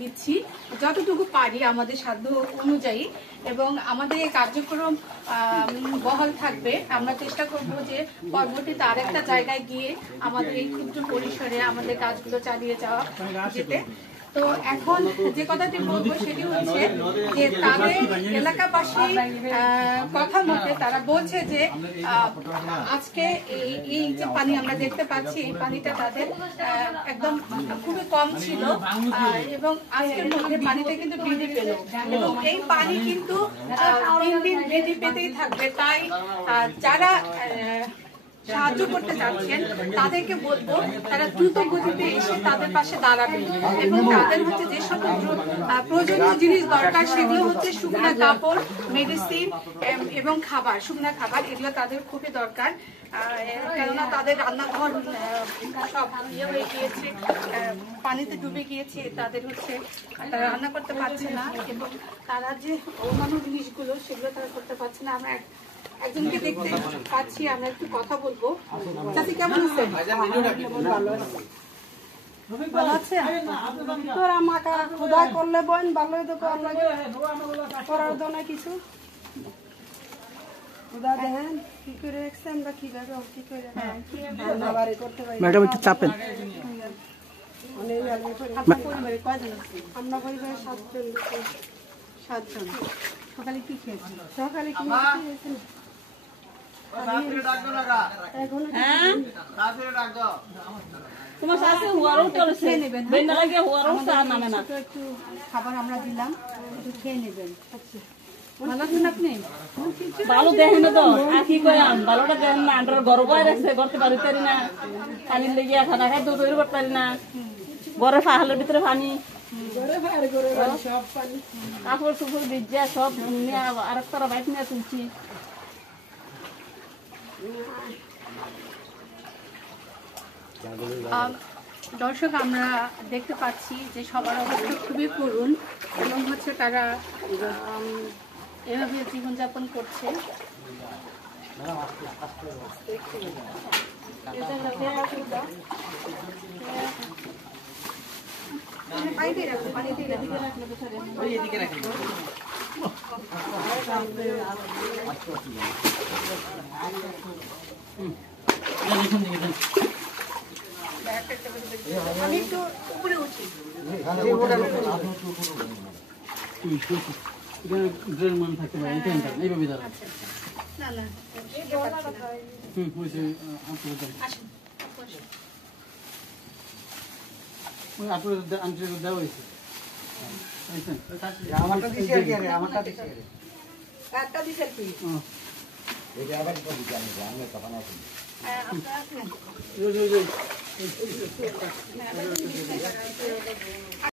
দিচ্ছি যতটুকু পারি আমাদের সাধ্য অনুযায়ী, এবং আমাদের এই কার্যক্রম বহাল থাকবে। আমরা চেষ্টা করব যে পরবর্তীতে আরেকটা জায়গায় গিয়ে আমাদের এই ক্ষুদ্র পরিসরে আমাদের কাজগুলো চালিয়ে যাওয়া যেতে। তো এখন যে কথাটি বলবো সেটি হচ্ছে যে তাদের এলাকাবাসী কথা মতে তারা বলছে যে আজকে এই যে পানি আমরা দেখতে পাচ্ছি, এই পানিটা তাদের একদম খুবই কম ছিল, এবং আজকের মধ্যে পানিটা কিন্তু বৃদ্ধি পেল, এবং এই পানি কিন্তু দিন দিন বৃদ্ধি পেতেই থাকবে। তাই যারা সাহায্য করতে চাচ্ছেন তাদেরকে বলবো তারা দ্রুত গতিতে এসে তাদের পাশে দাঁড়াবে, এবং তাদের হচ্ছে যে সকল প্রয়োজনীয় জিনিস দরকার সেগুলো হচ্ছে শুকনা কাপড়, মেডিসিন এবং খাবার, শুকনা খাবার, এগুলো তাদের খুবই দরকার। কেননা তাদের রান্নাঘর সব ইয়ে হয়ে গিয়েছে, পানিতে ডুবে গিয়েছে, তাদের হচ্ছে তারা রান্না করতে পারছে না, এবং তারা যে অন্যান্য জিনিসগুলো সেগুলো তারা করতে পারছে না। আমরা একজনকে দেখতে পাচ্ছি, আমরা একটু কথা বলবো। চাচি কেমন আছেন? ভালো আছে? তোরা মাকা খোদা করলে বোন ভালোই তো করার জন্য কিছু খোদা দেখেন কি করে রাখছে, আমরা কিভাবে কি করে বাড়ি করতে পারি। ম্যাডাম একটু চাপেন। আপনার পরিবারে কয়জন আছে? আমরা পরিবারে 7 জন। 7 জন। সকালে কি খেয়েছেন? সকালে কি হয়েছে? তোমার শাশি হুয়ারও চলছে, নেবেন বেন্ডা লাগে হুয়ারও চা নামে না। একটু খাবার আমরা দিলাম, একটু খেয়ে নেবেন। ভালো আছেন আপনি? ভালো দেখেন তো আর কি কয়াম, ভালোটা দেখেন না, আমরা ঘর বয়ে রাখছে, করতে পারি না, পানির লেগে খানা খাদ্য তৈরি করতে পারি না, ঘরে পাহাড়ের ভিতরে পানি, কাপড় টুপড় ভিজা সব নিয়ে আর একটা বাইক নিয়ে তুলছি। দর্শক, আমরা দেখতে পাচ্ছি যে সবার অবস্থা খুবই করুণ, এবং হচ্ছে তারা এভাবে জীবনযাপন করছে। আমি একটু উপরে উঠি। না না, আমারটা দিছি আর কি, আমারটা দিছি। একটা দিছে কি? এই আবার তো দিছি আমি তখন আছি। আপনারা